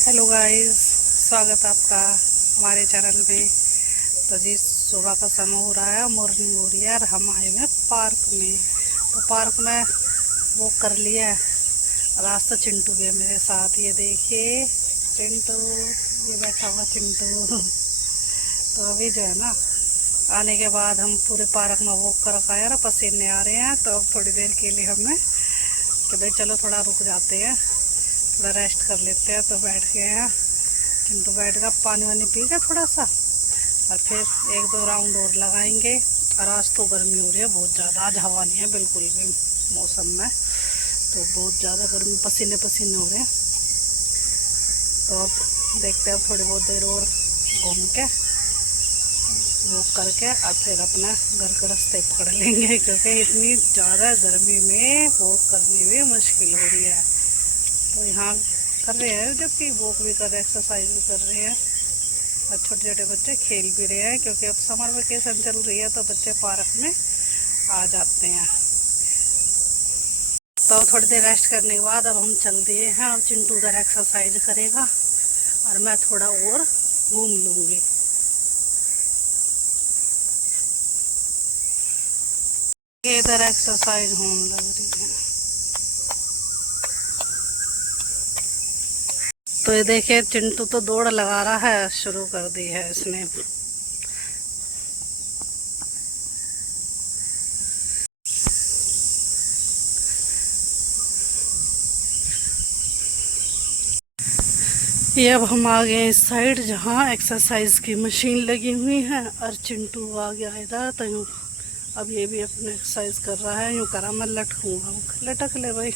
Hello guys, स्वागत है आपका हमारे चैनल में। तो जी सुबह का समय हो रहा है, मॉर्निंग हो रही है और हम आए हैं पार्क में। तो पार्क में वॉक कर लिया है। और आज तो चिंटू भी है मेरे साथ, ये देखिए चिंटू, ये बैठा हुआ चिंटू। तो अभी जो है ना, आने के बाद हम पूरे पार्क में वॉक कर आए ना, पसीने आ रहे हैं। तो अब थोड़ी देर के लिए हमने कि भाई चलो थोड़ा रुक जाते हैं, थोड़ा रेस्ट कर लेते हैं। तो बैठ गए हैं, चिंटू बैठ गया, पानी वानी पी गया थोड़ा सा, और फिर एक दो राउंड और लगाएंगे। और आज तो गर्मी हो रही है बहुत ज़्यादा, आज हवा नहीं है बिल्कुल भी मौसम में, तो बहुत ज़्यादा गर्मी, पसीने पसीने हो रहे हैं। तो अब देखते हैं, थोड़ी बहुत देर और घूम के वॉक करके और फिर अपना घर का रास्ते पकड़ लेंगे, क्योंकि इतनी ज़्यादा गर्मी में वॉक करनी भी मुश्किल हो रही है। तो यहाँ कर रहे हैं, जबकि वॉक भी कर रहे हैं, एक्सरसाइज भी कर रहे हैं, और छोटे छोटे बच्चे खेल भी रहे हैं, क्योंकि अब समर वेकेशन चल रही है तो बच्चे पार्क में आ जाते हैं। तो थोड़ी देर रेस्ट करने के बाद अब हम चल दिए हैं। अब चिंटू उधर एक्सरसाइज करेगा और मैं थोड़ा और घूम लूँगी। इधर एक्सरसाइज होने लग रही है। तो ये देखिए चिंटू तो दौड़ लगा रहा है, शुरू कर दी है इसने। ये अब हम आ गए इस साइड जहाँ एक्सरसाइज की मशीन लगी हुई है, और चिंटू आ गया इधर। तो यूँ अब ये भी अपने एक्सरसाइज कर रहा है। यूँ करा मैं लटकूँगा, लटक ले भाई।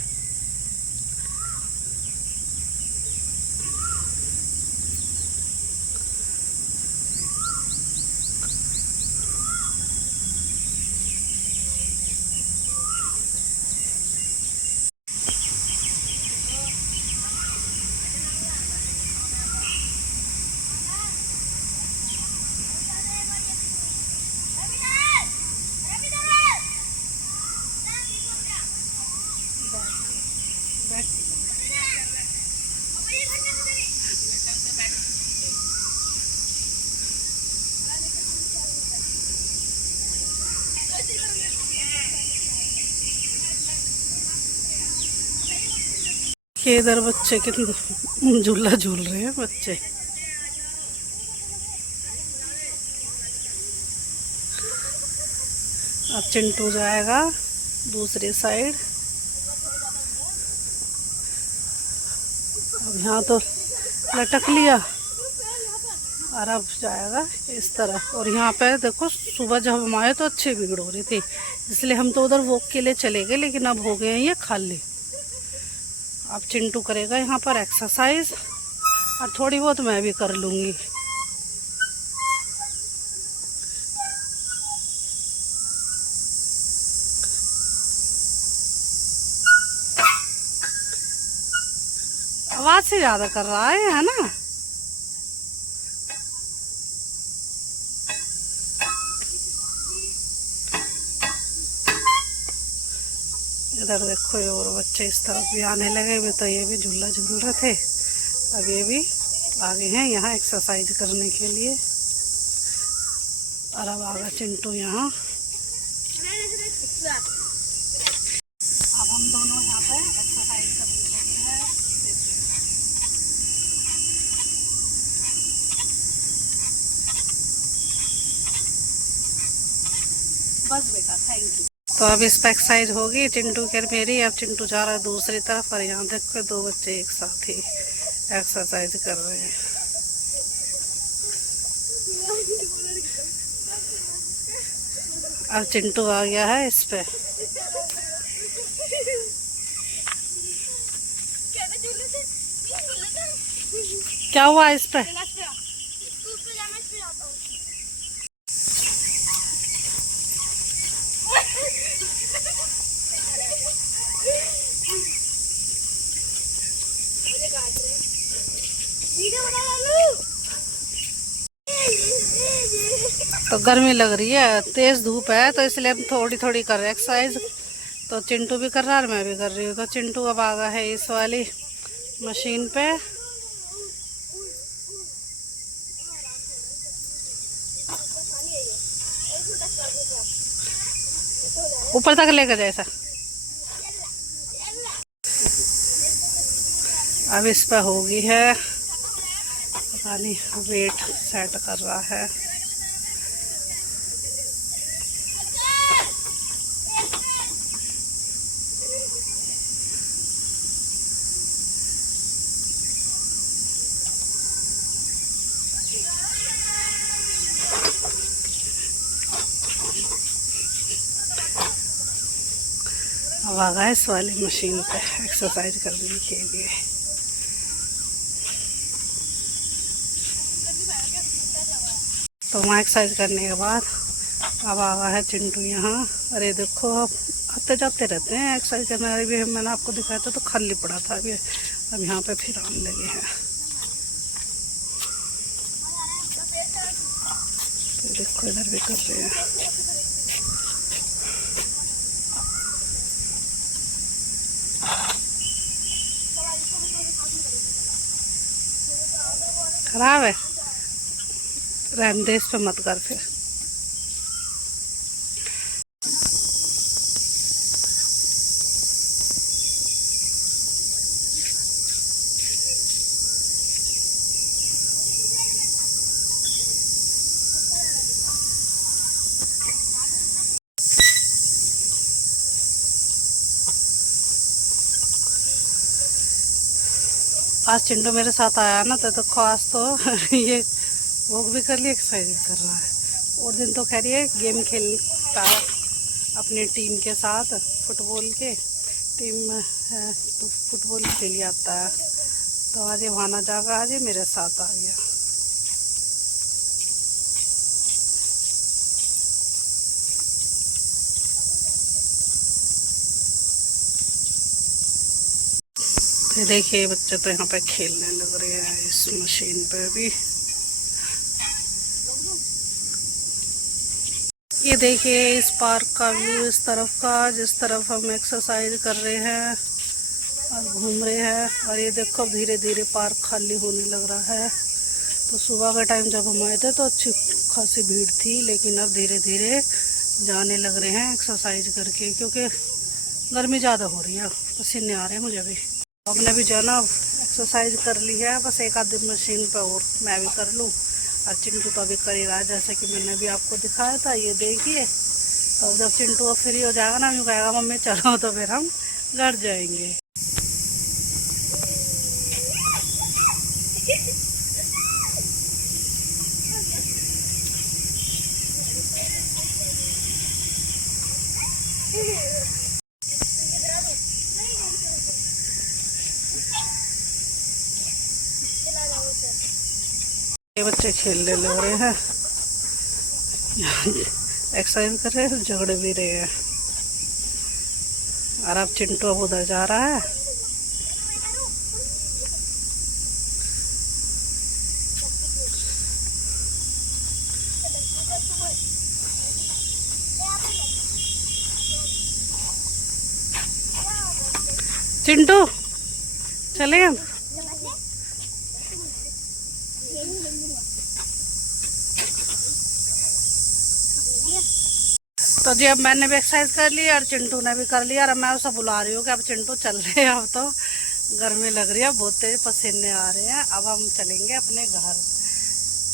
ये इधर बच्चे कितने झूला झूल रहे हैं बच्चे। अब चिंटू जाएगा दूसरी साइड। अब यहाँ तो लटक लिया, और अब जाएगा इस तरफ। और यहाँ पे देखो, सुबह जब हम आए तो अच्छी भीड़ हो रही थी, इसलिए हम तो उधर वॉक के लिए चले गए, लेकिन अब हो गए हैं ये खाली। अब चिंटू करेगा यहाँ पर एक्सरसाइज, और थोड़ी बहुत मैं भी कर लूँगी। आवाज़ से ज़्यादा कर रहा है ना। इधर देखो, ये और बच्चे इस तरफ भी आने लगे हुए, तो ये भी झूला झूल रहे थे। अब ये भी आगे हैं यहाँ एक्सरसाइज करने के लिए। और अब आगा चिंटू यहाँ। अब हम दोनों यहाँ पे एक्सरसाइज करने लगे हैं। बस बेटा, थैंक यू। तो अब इस पे एक्सरसाइज होगी चिंटू की और मेरी। अब चिंटू जा रहा है दूसरी तरफ, और यहाँ देखो दो बच्चे एक साथ ही एक्सरसाइज कर रहे हैं। अब चिंटू आ गया है इस पे। क्या हुआ इस पे? तो गर्मी लग रही है, तेज धूप है, तो इसलिए हम थोड़ी थोड़ी कर रहे हैं एक्सरसाइज। तो चिंटू भी कर रहा है और मैं भी कर रही हूँ। तो चिंटू अब आ गया है इस वाली मशीन पे, ऊपर तक लेकर जाए सर। अब इस पर होगी है, पता नहीं वेट सेट कर रहा है। अब आ गया इस वाली मशीन पे एक्सरसाइज करने के लिए। तो वहाँ एक्सरसाइज करने के बाद अब आ गया है चिंटू यहाँ। अरे देखो अब आते जाते रहते हैं एक्सरसाइज करने। अभी मैंने आपको दिखाया था तो खाली पड़ा था अभी, अब यहाँ पे फिर आने लगे हैं। तो देखो इधर भी कर रहे हैं। खराब है, रहने दे, इस पे मत कर फिर। आज चिंटू मेरे साथ आया ना तो खास तो ये वॉक भी कर ली, एक्सरसाइज भी कर रहा है। और दिन तो कह रही है गेम खेलता है अपनी टीम के साथ, फुटबॉल के टीम में है तो फुटबॉल खेल आता है। तो आज ये वहाँ ना जाकर आज ये मेरे साथ आ गया। तो देखिए बच्चे तो यहाँ पे खेलने लग रहे हैं इस मशीन पे भी। ये देखिए इस पार्क का व्यू, इस तरफ का जिस तरफ हम एक्सरसाइज कर रहे हैं और घूम रहे हैं। और ये देखो धीरे धीरे पार्क खाली होने लग रहा है। तो सुबह का टाइम जब हम आए थे तो अच्छी खासी भीड़ थी, लेकिन अब धीरे धीरे जाने लग रहे हैं एक्सरसाइज करके, क्योंकि गर्मी ज़्यादा हो रही है, पसीने आ रहे हैं मुझे भी। हमने भी जो है ना एक्सरसाइज कर ली है, बस एक आध मशीन पे और मैं भी कर लूँ। और चिंटू तो अभी करेगा जैसे कि मैंने भी आपको दिखाया था, ये देखिए। तो जब चिंटू फ्री हो जाएगा ना, यूँ कहेगा मम्मी चलो, तो फिर हम घर जाएंगे। ये बच्चे खेलने लग रहे हैं, एक्सरसाइज कर रहे हैं, झगड़े भी रहे हैं। और अब चिंटू अब उधर जा रहा है। चिंटू चले हम। तो जी अब मैंने भी एक्सरसाइज कर ली और चिंटू ने भी कर लिया। और मैं उसे बुला रही हूँ कि अब चिंटू चल रहे हैं, अब तो गर्मी लग रही है, बहुत तेज पसीने आ रहे हैं। अब हम चलेंगे अपने घर,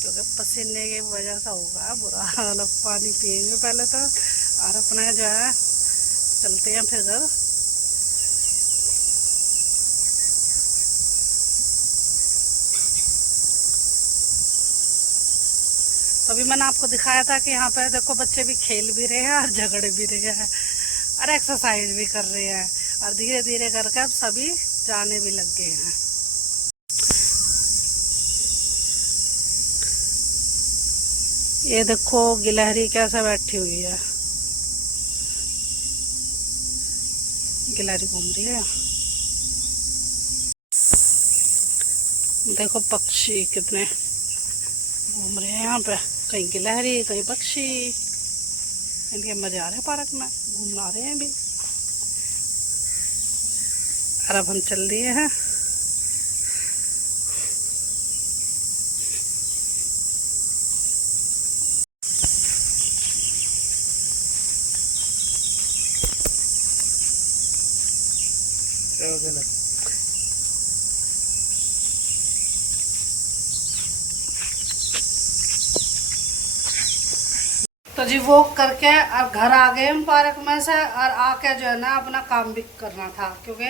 क्योंकि पसीने की वजह से होगा बुरा हाल। पानी पिएंगे पहले तो, और अपना जो है चलते हैं फिर घर। तो अभी मैंने आपको दिखाया था कि यहाँ पे देखो बच्चे भी खेल भी रहे हैं और झगड़े भी रहे हैं और एक्सरसाइज भी कर रहे हैं। और धीरे धीरे करके अब सभी जाने भी लग गए हैं। ये देखो गिलहरी कैसे बैठी हुई है, गिलहरी घूम रही है। देखो पक्षी कितने घूम रहे हैं यहाँ पे, कहीं गिलहरी कहीं पक्षी। इनके मजे आ रहे हैं, पार्क में घूमना रहे हैं भी। और अब हम चल दिए हैं। तो जी वो करके और घर आ गए हम पार्क में से, और आके जो है ना अपना काम भी करना था, क्योंकि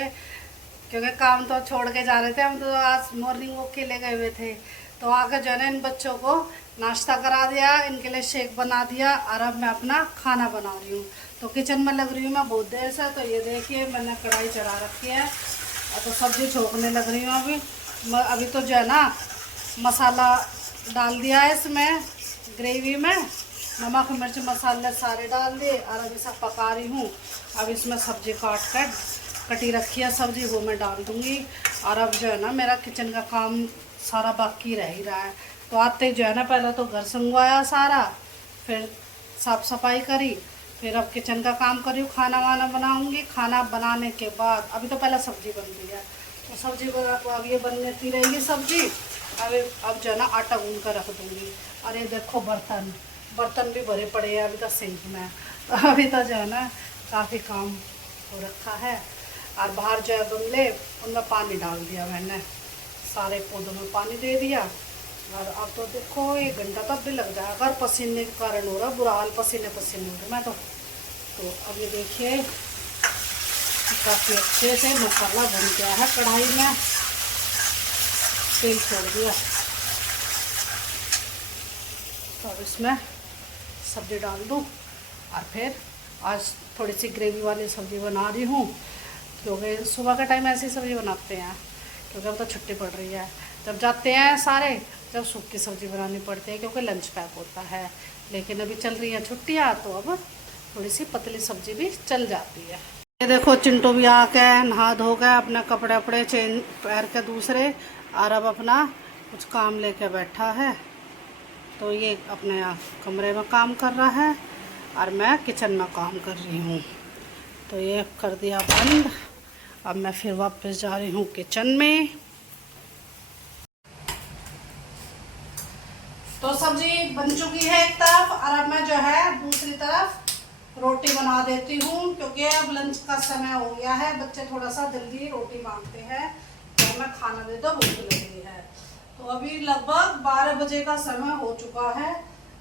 क्योंकि काम तो छोड़ के जा रहे थे हम, तो आज मॉर्निंग वॉक के लिए गए हुए थे। तो आके जो है ना इन बच्चों को नाश्ता करा दिया, इनके लिए शेक बना दिया, और अब मैं अपना खाना बना रही हूँ। तो किचन में लग रही हूँ मैं बहुत देर से। तो ये देखिए मैंने कढ़ाई चढ़ा रखी है, और तो सब्जी छोंकने लग रही हूँ अभी तो जो है ना मसाला डाल दिया है इसमें, ग्रेवी में नमक मिर्च मसाले सारे डाल दिए, और अभी सब पका रही हूँ। अब इसमें सब्जी काट कर कटी रखी है सब्जी, वो मैं डाल दूँगी। और अब जो है ना मेरा किचन का काम सारा बाकी रह ही रहा है। तो आते जो है ना पहले तो घर संगवाया सारा, फिर साफ़ सफाई करी, फिर अब किचन का काम करी, खाना वाना बनाऊँगी। खाना बनाने के बाद अभी तो पहले सब्जी बन रही है, तो सब्जी बना तो अब ये बनती रहेगी सब्जी। अब जो है ना आटा गूँध कर रख दूँगी। और ये देखो बर्तन भी भरे पड़े हैं अभी तक सिंक में। तो अभी तो जो है ना काफ़ी काम हो रखा है। और बाहर जो है गमले, उनमें पानी डाल दिया मैंने, सारे पौधों में पानी दे दिया। और अब तो देखो 1 घंटा तब भी लग जाएगा, अगर पसीने के कारण हो रहा बुरा हाल, पसीने हो रहे मैं तो अब ये देखिए काफ़ी अच्छे से मसाला बन गया है। कढ़ाई में तेल छोड़ दिया, तो अब इसमें सब्जी डाल दूँ। और फिर आज थोड़ी सी ग्रेवी वाली सब्ज़ी बना रही हूँ, क्योंकि सुबह का टाइम ऐसी सब्ज़ी बनाते हैं, क्योंकि अब तो छुट्टी पड़ रही है। जब जाते हैं सारे, जब सूखी सब्ज़ी बनानी पड़ती है, क्योंकि लंच पैक होता है। लेकिन अभी चल रही हैं छुट्टियाँ, तो अब थोड़ी सी पतली सब्ज़ी भी चल जाती है। ये देखो चिंटू भी आके नहा धो गया, अपने कपड़े वपड़े चेंज पैर के दूसरे, और अब अपना कुछ काम लेके बैठा है। तो ये अपने कमरे में काम कर रहा है, और मैं किचन में काम कर रही हूँ। तो ये कर दिया बंद। अब मैं फिर वापस जा रही हूँ किचन में। तो सब्जी बन चुकी है एक तरफ, और अब मैं जो है दूसरी तरफ रोटी बना देती हूँ, क्योंकि अब लंच का समय हो गया है। बच्चे थोड़ा सा जल्दी रोटी मांगते हैं, तो मैं खाना दे दो, भूख लगी है। तो अभी लगभग 12 बजे का समय हो चुका है।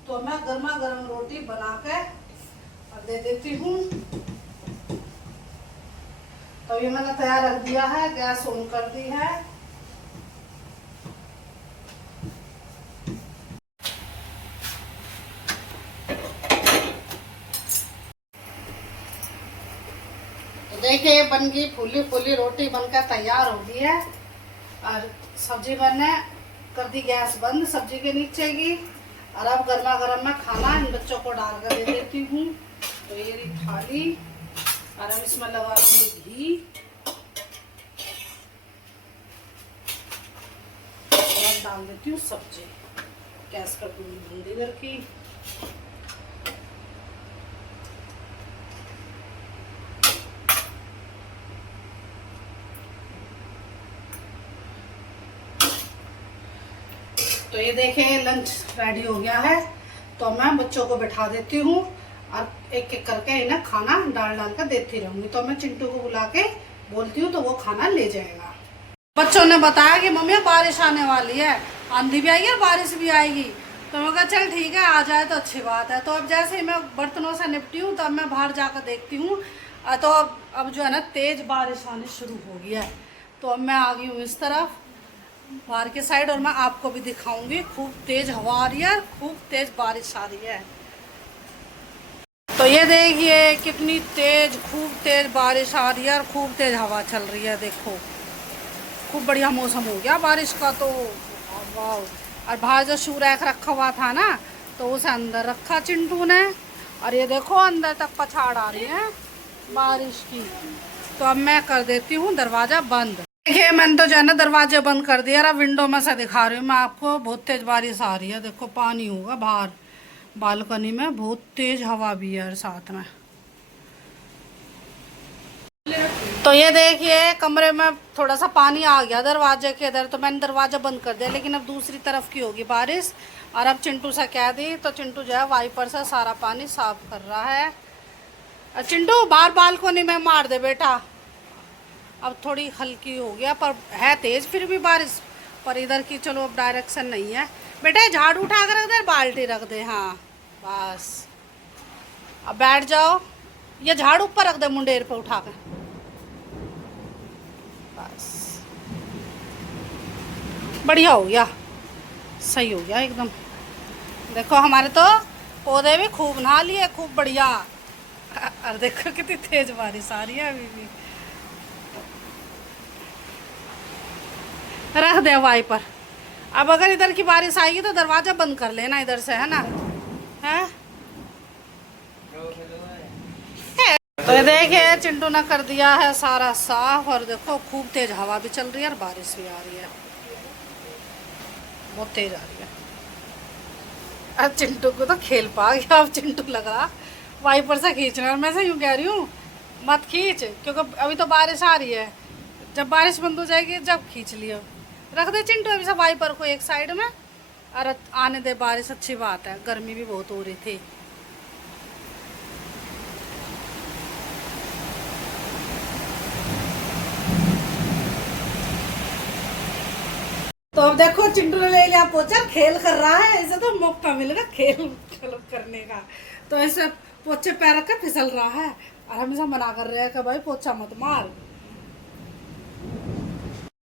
तो मैं गर्मा गर्म रोटी बना के दे देती हूँ। तो ये मैंने तैयार रख दिया है, गैस ऑन कर दी है। तो देखिए बन गई फूली फूली रोटी, बनकर तैयार हो गई है। और सब्जी मैंने कर दी गैस बंद सब्जी के नीचे की। और अब गर्मा गर्म में खाना इन बच्चों को डाल कर दे देती हूँ। तो ये रही थाली, और अब इसमें लगा दूंगी घी, और डाल देती हूँ सब्जी। गैस कर दूंगी बंद इधर की। तो ये देखें लंच रेडी हो गया है। तो मैं बच्चों को बैठा देती हूँ, और एक एक करके इन्हें खाना डाल डाल कर देती रहूँगी। तो मैं चिंटू को बुला के बोलती हूँ, तो वो खाना ले जाएगा। बच्चों ने बताया कि मम्मी बारिश आने वाली है, आंधी भी आएगी और बारिश भी आएगी। तो मैं कहा चल ठीक है, आ जाए तो अच्छी बात है। तो अब जैसे ही मैं बर्तनों से निपटी हूँ, तब मैं बाहर जाकर देखती हूँ, तो अब जो है ना तेज़ बारिश आनी शुरू हो गई है। तो अब मैं आ गई हूँ इस तरफ बाहर के साइड, और मैं आपको भी दिखाऊंगी। खूब तेज हवा आ रही है, खूब तेज बारिश आ रही है। तो ये देखिए कितनी तेज, खूब तेज बारिश आ रही है, और खूब तेज हवा चल रही है। देखो खूब बढ़िया मौसम हो गया बारिश का। तो वाह। और बाहर जो शू रैक रखा हुआ था ना, तो उसे अंदर रखा चिंटू ने, और ये देखो अंदर तक पछाड़ आ रही है बारिश की। तो अब मैं कर देती हूँ दरवाज़ा बंद। देखिए मैंने तो जो है ना दरवाजे बंद कर दिया। अब विंडो में से दिखा रही हूँ मैं आपको, बहुत तेज बारिश आ रही है। देखो पानी होगा बाहर बालकनी में, बहुत तेज हवा भी है साथ में। तो ये देखिए कमरे में थोड़ा सा पानी आ गया दरवाजे के इधर, तो मैंने दरवाजा बंद कर दिया। लेकिन अब दूसरी तरफ की होगी बारिश। और अब चिंटू से कह दी, तो चिंटू जो है वाइपर से सारा पानी साफ कर रहा है। चिंटू बाहर बालकनी में मार दे बेटा, अब थोड़ी हल्की हो गया, पर है तेज फिर भी बारिश। पर इधर की चलो अब डायरेक्शन नहीं है। बेटा झाड़ू उठा कर रख दे, बाल्टी रख दे। हाँ बस अब बैठ जाओ। ये झाड़ू ऊपर रख दे, मुंडेर पे उठा कर। बस बढ़िया हो गया, सही हो गया एकदम। देखो हमारे तो पौधे भी खूब नहा लिए, खूब बढ़िया। और देखो कितनी तेज बारिश आ रही है अभी भी। रख दे वाइपर। अब अगर इधर की बारिश आएगी तो दरवाजा बंद कर लेना इधर से, है ना? है तो ये देखिए चिंटू ने कर दिया है सारा साफ। और देखो खूब तेज हवा भी चल रही है और बारिश भी आ रही है, बहुत तेज आ रही है। अब चिंटू को तो खेल पा गया। अब चिंटू लग रहा वाइपर से खींचना। मैं से यूँ कह रही हूँ मत खींच, क्योंकि अभी तो बारिश आ रही है। जब बारिश बंद हो जाएगी जब खींच लियो। रख दे चिंटू अभी से वाइपर को एक साइड में, और आने दे बारिश। अच्छी बात है, गर्मी भी बहुत हो रही थी। तो अब देखो चिंटू ने ले लिया पोछा, खेल कर रहा है। इसे तो मौका मिलेगा खेल करने का। तो ऐसे पोछे पैर रख के फिसल रहा है, और हमेशा मना कर रहे हैं कि भाई पोछा मत मार।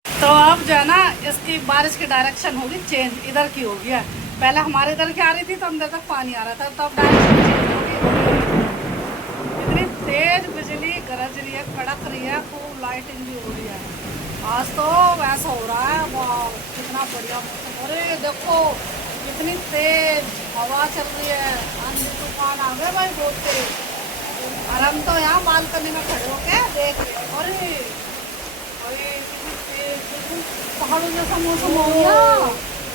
तो अब जो है ना इसकी बारिश की डायरेक्शन होगी चेंज, इधर की होगी है। पहले हमारे इधर की आ रही थी तो अंदर तक पानी आ रहा था, तो अब डायरेक्शन चेंज होगी। इतनी तेज बिजली गरज रही है, कड़क रही है, खूब लाइटिंग भी हो रही है। आज तो वैसा हो रहा है, वाह कितना बढ़िया मौसम। अरे देखो कितनी तेज हवा चल रही है, आंधी तूफान आ गए भाई बहुत तेज। और हम तो यहाँ बालकनी में खड़े होके देख रहे हैं। अरे अरे कितनी तेज, बिल्कुल पहाड़ों जैसा मौसम हो गया,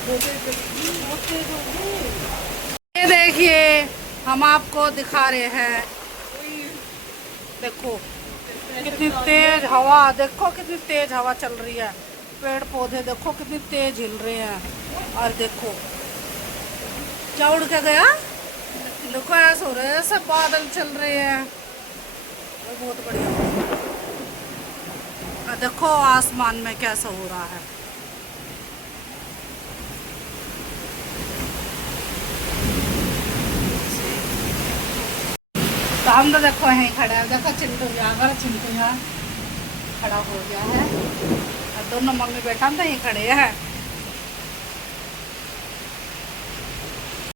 बहुत तेज हो गई। ये देखिए हम आपको दिखा रहे हैं, देखो कितनी तेज हवा, देखो कितनी तेज हवा चल रही है। पेड़ पौधे देखो कितनी तेज हिल रहे हैं। और देखो क्या उड़ के गया, देखो ऐसा हो रहा है सब बादल चल रहे हैं, बहुत बढ़िया। और देखो आसमान में कैसा हो रहा है। तो हम तो देखो यहीं खड़े हैं। देखो चिंटू यहाँ, चिंटू यहाँ खड़ा हो गया है, और दोनों मम्मी बेटा हम तो यहीं खड़े हैं।